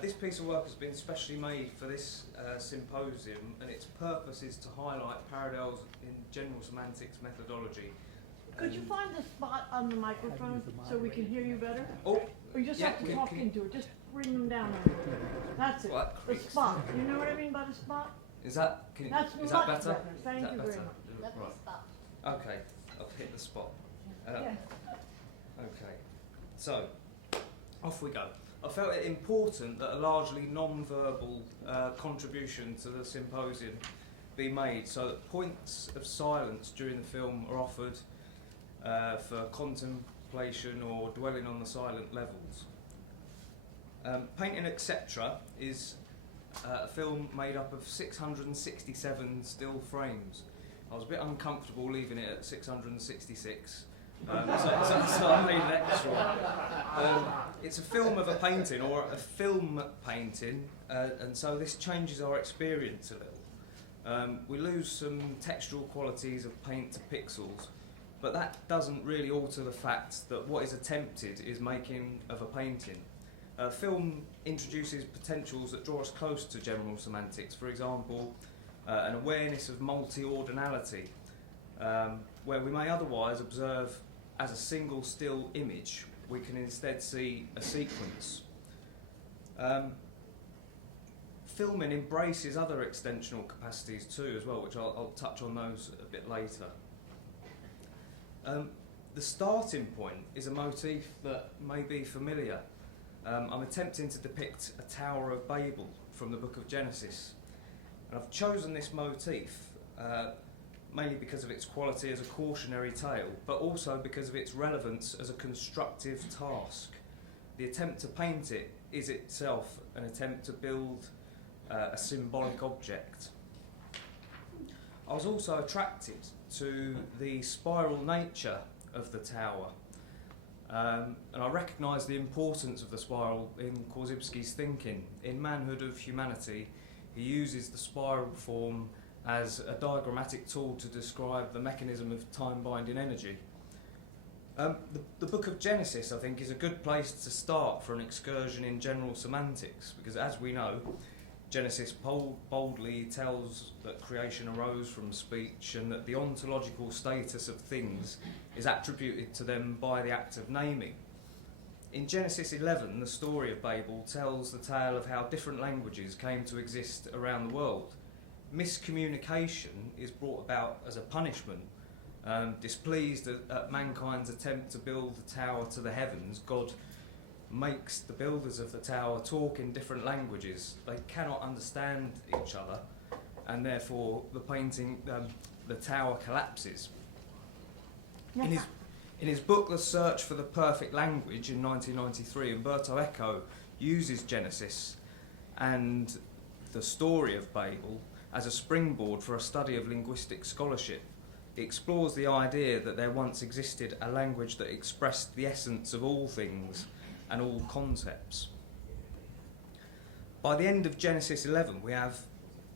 This piece of work has been specially made for this symposium, and its purpose is to highlight parallels in general semantics methodology. Could you find the spot on the microphone so we can hear you better? Oh, Or you just yeah, have to talk into it. Just bring them down a little. That's it. What, The creaks? spot. You know what I mean by the spot? is that That's is much that better? Thank Is that you better? very much. Right. Okay, I've hit the spot. Yeah. Okay, so off we go. I felt it important that a largely non-verbal contribution to the symposium be made, so that points of silence during the film are offered for contemplation or dwelling on the silent levels. Painting Etc. is a film made up of 667 still frames. I was a bit uncomfortable leaving it at 666. So I made an extra one. It's a film of a painting, or a film painting, and so this changes our experience a little. We lose some textural qualities of paint to pixels, but that doesn't really alter the fact that what is attempted is making of a painting. Film introduces potentials that draw us close to general semantics, for example, an awareness of multi-ordinality, where we may otherwise observe as a single still image, we can instead see a sequence. Filming embraces other extensional capacities too as well, which I'll touch on those a bit later. The starting point is a motif that may be familiar. I'm attempting to depict a Tower of Babel from the book of Genesis. And I've chosen this motif mainly because of its quality as a cautionary tale, but also because of its relevance as a constructive task. The attempt to paint it is itself an attempt to build a symbolic object. I was also attracted to the spiral nature of the tower, and I recognise the importance of the spiral in Korzybski's thinking. In Manhood of Humanity, he uses the spiral form as a diagrammatic tool to describe the mechanism of time-binding energy. The book of Genesis, I think, is a good place to start for an excursion in general semantics, because as we know, Genesis boldly tells that creation arose from speech and that the ontological status of things is attributed to them by the act of naming. In Genesis 11, the story of Babel tells the tale of how different languages came to exist around the world. Miscommunication is brought about as a punishment. Displeased at mankind's attempt to build the tower to the heavens, God makes the builders of the tower talk in different languages. They cannot understand each other, and therefore the tower collapses. Yes. In his book The Search for the Perfect Language in 1993, Umberto Eco uses Genesis and the story of Babel as a springboard for a study of linguistic scholarship. It explores the idea that there once existed a language that expressed the essence of all things and all concepts. By the end of Genesis 11, we have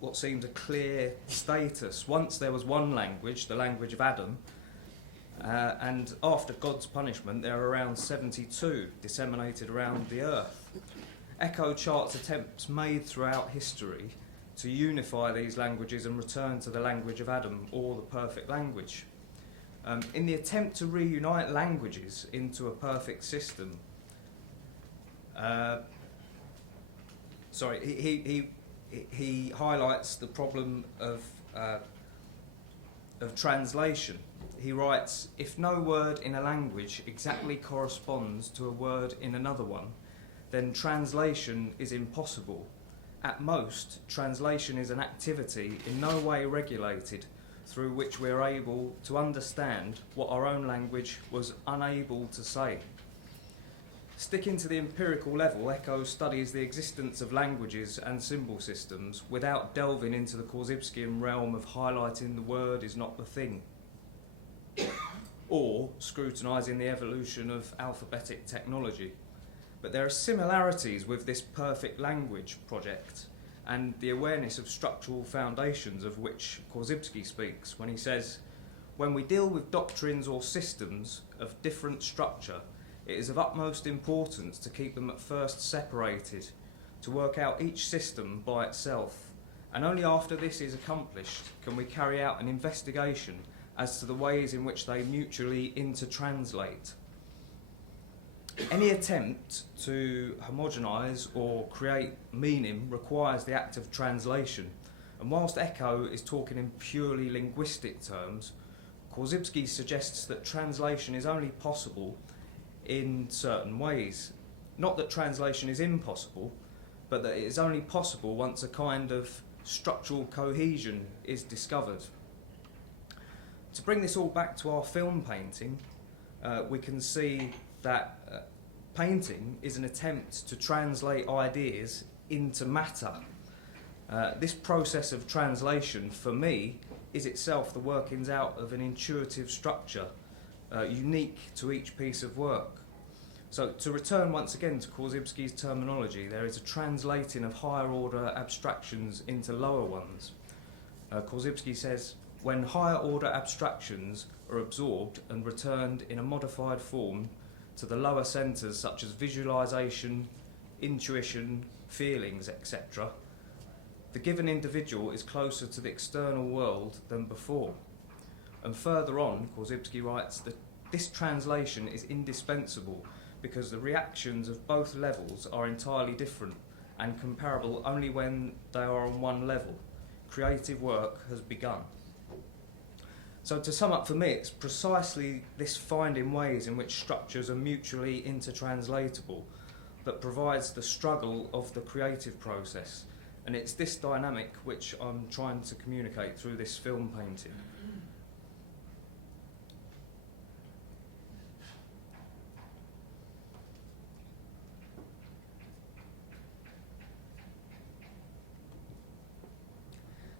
what seems a clear status. Once there was one language, the language of Adam, and after God's punishment, there are around 72 disseminated around the earth. Echo charts attempts made throughout history to unify these languages and return to the language of Adam, or the perfect language. In the attempt to reunite languages into a perfect system, he highlights the problem of translation. He writes, if no word in a language exactly corresponds to a word in another one, then translation is impossible. At most, translation is an activity in no way regulated through which we are able to understand what our own language was unable to say. Sticking to the empirical level, Eco studies the existence of languages and symbol systems without delving into the Korzybskian realm of highlighting the word is not the thing, or scrutinising the evolution of alphabetic technology. But there are similarities with this perfect language project and the awareness of structural foundations of which Korzybski speaks when he says, when we deal with doctrines or systems of different structure, it is of utmost importance to keep them at first separated, to work out each system by itself, and only after this is accomplished can we carry out an investigation as to the ways in which they mutually intertranslate. Any attempt to homogenise or create meaning requires the act of translation, and whilst Eco is talking in purely linguistic terms, Korzybski suggests that translation is only possible in certain ways. Not that translation is impossible, but that it is only possible once a kind of structural cohesion is discovered. To bring this all back to our film painting, we can see that painting is an attempt to translate ideas into matter. This process of translation, for me, is itself the workings out of an intuitive structure unique to each piece of work. So to return once again to Korzybski's terminology, there is a translating of higher order abstractions into lower ones. Korzybski says, when higher order abstractions are absorbed and returned in a modified form to the lower centres such as visualisation, intuition, feelings, etc., the given individual is closer to the external world than before. And further on, Korzybski writes that this translation is indispensable because the reactions of both levels are entirely different and comparable only when they are on one level. Creative work has begun. So to sum up, for me, it's precisely this finding ways in which structures are mutually intertranslatable that provides the struggle of the creative process. And it's this dynamic which I'm trying to communicate through this film painting.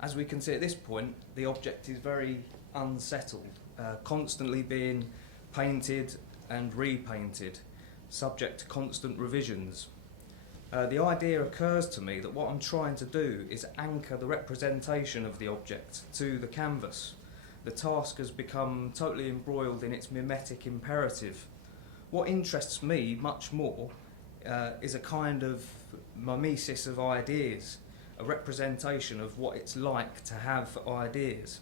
As we can see at this point, the object is very unsettled, constantly being painted and repainted, subject to constant revisions. The idea occurs to me that what I'm trying to do is anchor the representation of the object to the canvas. The task has become totally embroiled in its mimetic imperative. What interests me much more is a kind of mimesis of ideas, a representation of what it's like to have ideas.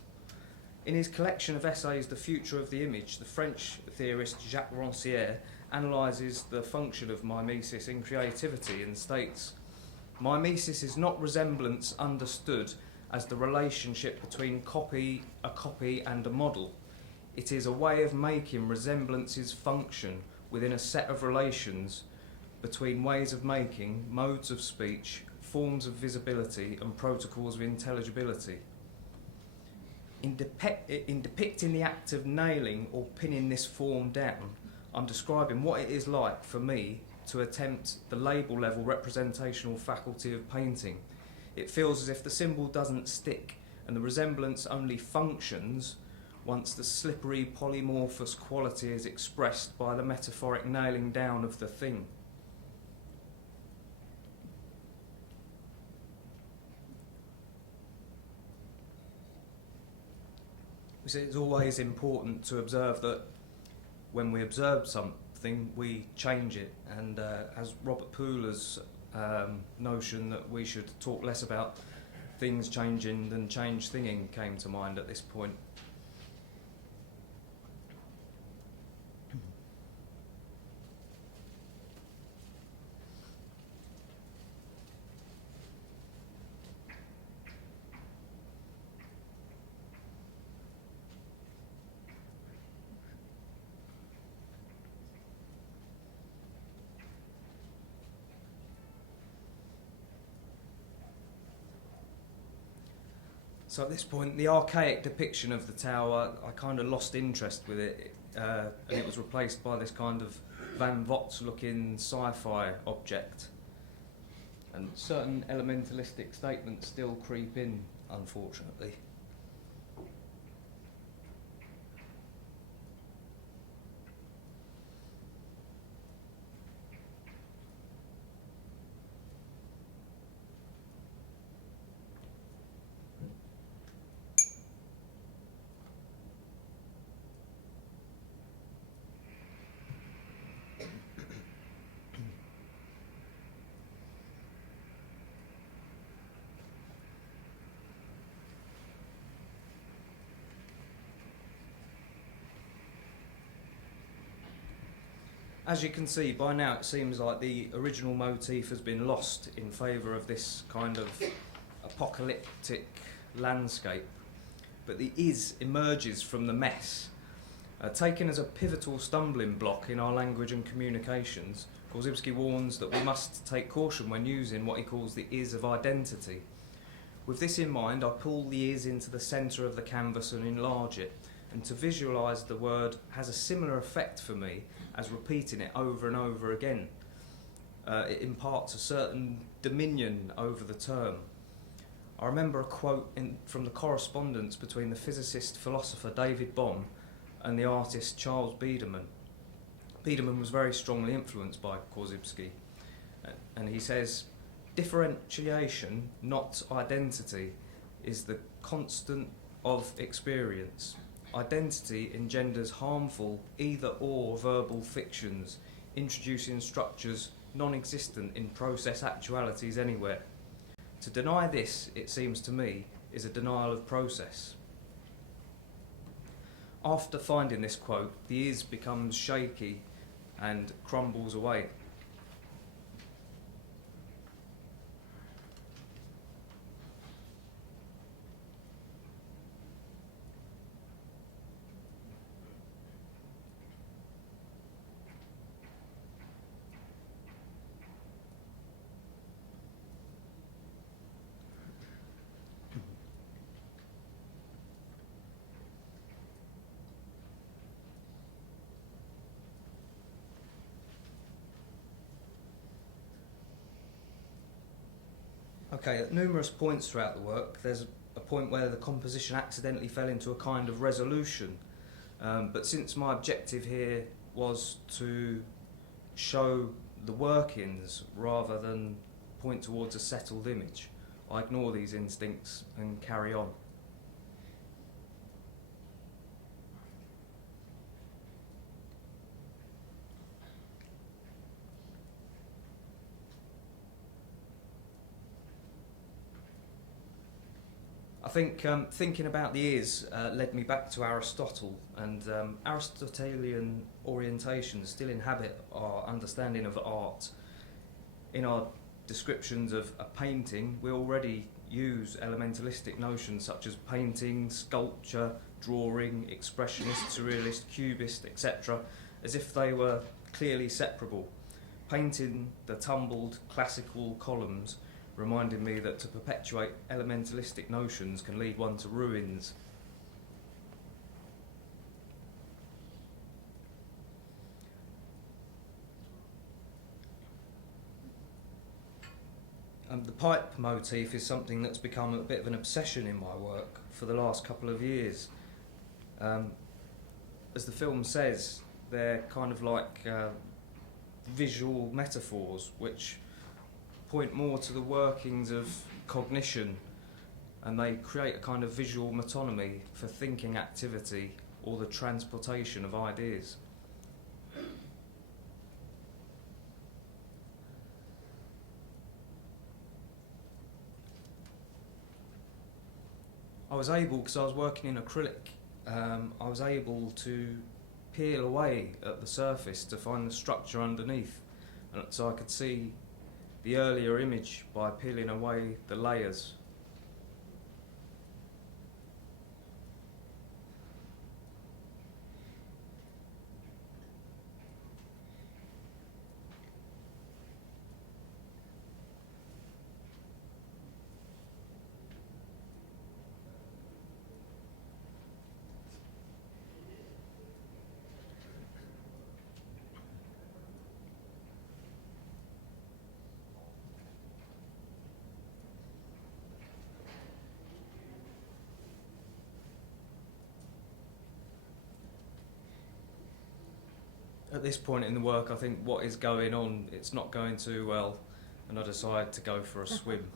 In his collection of essays, The Future of the Image, the French theorist Jacques Rancière analyses the function of mimesis in creativity and states, mimesis is not resemblance understood as the relationship between a copy and a model. It is a way of making resemblances function within a set of relations between ways of making, modes of speech, forms of visibility and protocols of intelligibility. In depicting the act of nailing or pinning this form down, I'm describing what it is like for me to attempt the label level representational faculty of painting. It feels as if the symbol doesn't stick and the resemblance only functions once the slippery polymorphous quality is expressed by the metaphoric nailing down of the thing. It's always important to observe that when we observe something, we change it. And as Robert Pooler's notion that we should talk less about things changing than change thinging came to mind at this point. So at this point, the archaic depiction of the tower, I kind of lost interest with it, and it was replaced by this kind of Van Vogt-looking sci-fi object. And certain elementalistic statements still creep in, unfortunately. As you can see, by now it seems like the original motif has been lost in favour of this kind of apocalyptic landscape. But the is emerges from the mess. Taken as a pivotal stumbling block in our language and communications, Korzybski warns that we must take caution when using what he calls the is of identity. With this in mind, I pull the is into the centre of the canvas and enlarge it, and to visualise the word has a similar effect for me as repeating it over and over again. It imparts a certain dominion over the term. I remember a quote from the correspondence between the physicist-philosopher David Bohm and the artist Charles Biederman. Biederman was very strongly influenced by Korzybski, and he says, "Differentiation, not identity, is the constant of experience. Identity engenders harmful either-or verbal fictions, introducing structures non-existent in process actualities anywhere. To deny this, it seems to me, is a denial of process." After finding this quote, the is becomes shaky and crumbles away. Okay, at numerous points throughout the work, there's a point where the composition accidentally fell into a kind of resolution. But since my objective here was to show the workings rather than point towards a settled image, I ignore these instincts and carry on. I think thinking about the is led me back to Aristotle, and Aristotelian orientations still inhabit our understanding of art. In our descriptions of a painting, we already use elementalistic notions such as painting, sculpture, drawing, expressionist, surrealist, cubist, etc., as if they were clearly separable. Painting the tumbled classical columns reminded me that to perpetuate elementalistic notions can lead one to ruins. The pipe motif is something that's become a bit of an obsession in my work for the last couple of years. As the film says, they're kind of like visual metaphors which point more to the workings of cognition, and they create a kind of visual metonymy for thinking activity or the transportation of ideas. I was able, because I was working in acrylic, I was able to peel away at the surface to find the structure underneath, and so I could see the earlier image by peeling away the layers. At this point in the work, I think what is going on, it's not going too well, and I decide to go for a swim.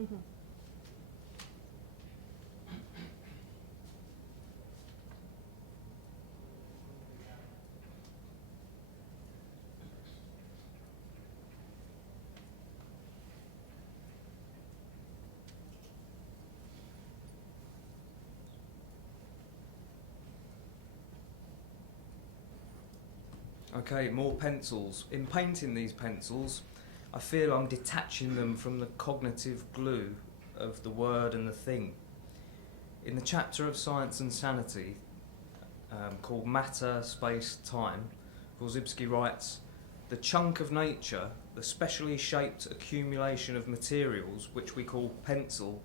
Mhm. Okay, more pencils. In painting these pencils, I feel I'm detaching them from the cognitive glue of the word and the thing. In the chapter of Science and Sanity, called Matter, Space, Time, Korzybski writes, "The chunk of nature, the specially shaped accumulation of materials which we call pencil,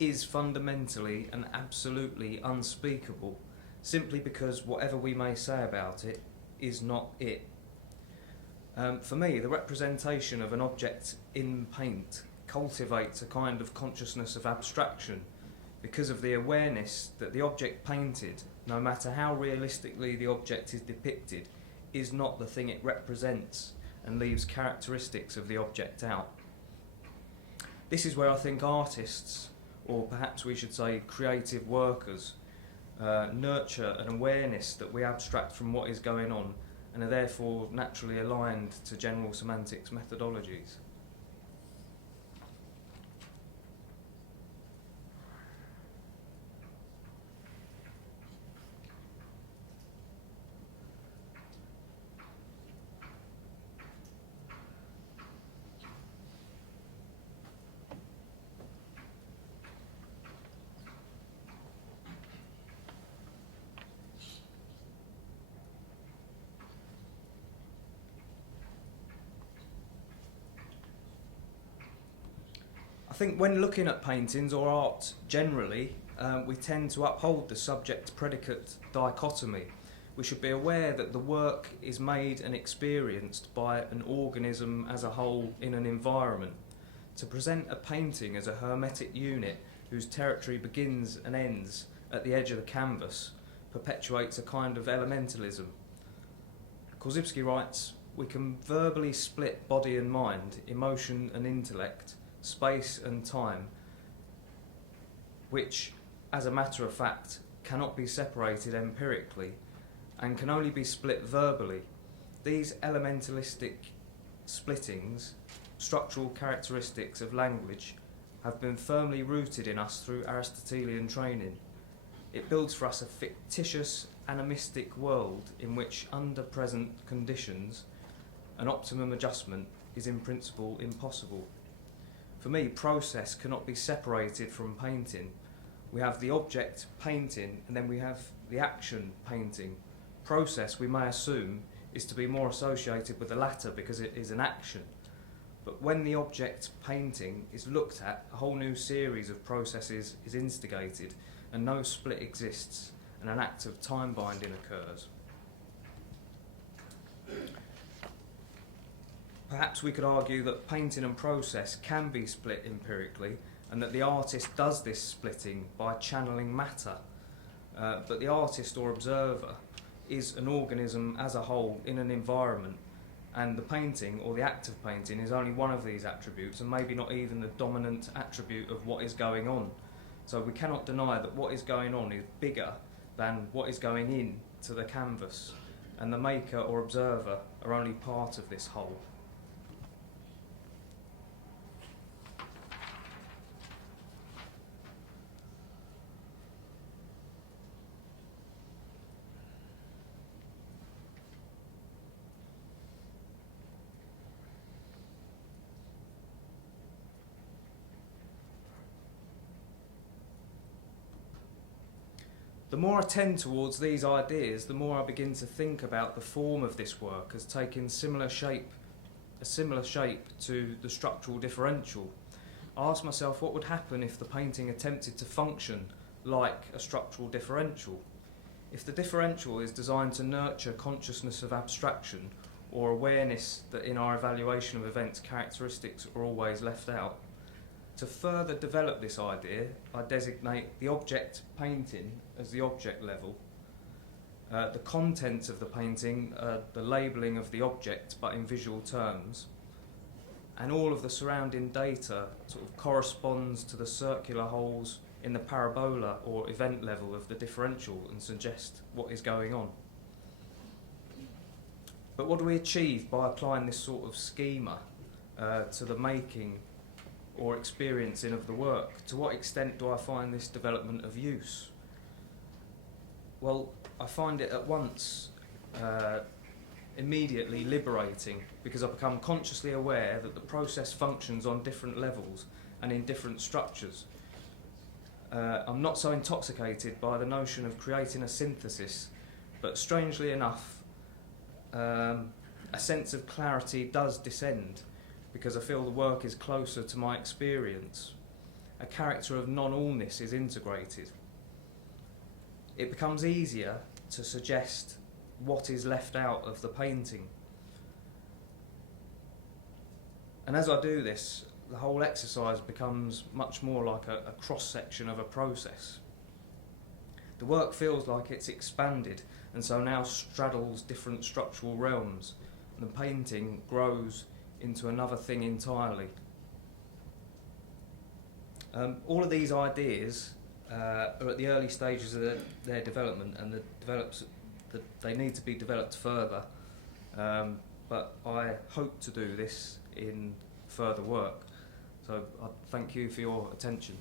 is fundamentally and absolutely unspeakable, simply because whatever we may say about it is not it." For me, the representation of an object in paint cultivates a kind of consciousness of abstraction because of the awareness that the object painted, no matter how realistically the object is depicted, is not the thing it represents and leaves characteristics of the object out. This is where I think artists, or perhaps we should say creative workers, nurture an awareness that we abstract from what is going on and are therefore naturally aligned to general semantics methodologies. I think when looking at paintings or art generally, we tend to uphold the subject-predicate dichotomy. We should be aware that the work is made and experienced by an organism as a whole in an environment. To present a painting as a hermetic unit whose territory begins and ends at the edge of the canvas perpetuates a kind of elementalism. Korzybski writes, "We can verbally split body and mind, emotion and intellect, space and time, which, as a matter of fact, cannot be separated empirically and can only be split verbally. These elementalistic splittings, structural characteristics of language, have been firmly rooted in us through Aristotelian training. It builds for us a fictitious, animistic world in which, under present conditions, an optimum adjustment is in principle impossible." For me, process cannot be separated from painting. We have the object painting and then we have the action painting. Process, we may assume, is to be more associated with the latter because it is an action. But when the object painting is looked at, a whole new series of processes is instigated and no split exists and an act of time binding occurs. Perhaps we could argue that painting and process can be split empirically and that the artist does this splitting by channeling matter. But the artist or observer is an organism as a whole in an environment, and the painting or the act of painting is only one of these attributes and maybe not even the dominant attribute of what is going on. So we cannot deny that what is going on is bigger than what is going in to the canvas, and the maker or observer are only part of this whole. The more I tend towards these ideas, the more I begin to think about the form of this work as taking a similar shape to the structural differential. I ask myself what would happen if the painting attempted to function like a structural differential. If the differential is designed to nurture consciousness of abstraction or awareness that in our evaluation of events characteristics are always left out. To further develop this idea, I designate the object painting as the object level, the content of the painting, the labelling of the object but in visual terms, and all of the surrounding data sort of corresponds to the circular holes in the parabola or event level of the differential and suggest what is going on. But what do we achieve by applying this sort of schema to the making or experiencing of the work? To what extent do I find this development of use? Well, I find it at once immediately liberating, because I become consciously aware that the process functions on different levels and in different structures. I'm not so intoxicated by the notion of creating a synthesis, but strangely enough, a sense of clarity does descend, because I feel the work is closer to my experience. A character of non-allness is integrated. It becomes easier to suggest what is left out of the painting. And as I do this, the whole exercise becomes much more like a cross-section of a process. The work feels like it's expanded, and so now straddles different structural realms, and the painting grows into another thing entirely. All of these ideas are at the early stages of their development, and they need to be developed further, but I hope to do this in further work. So I thank you for your attention.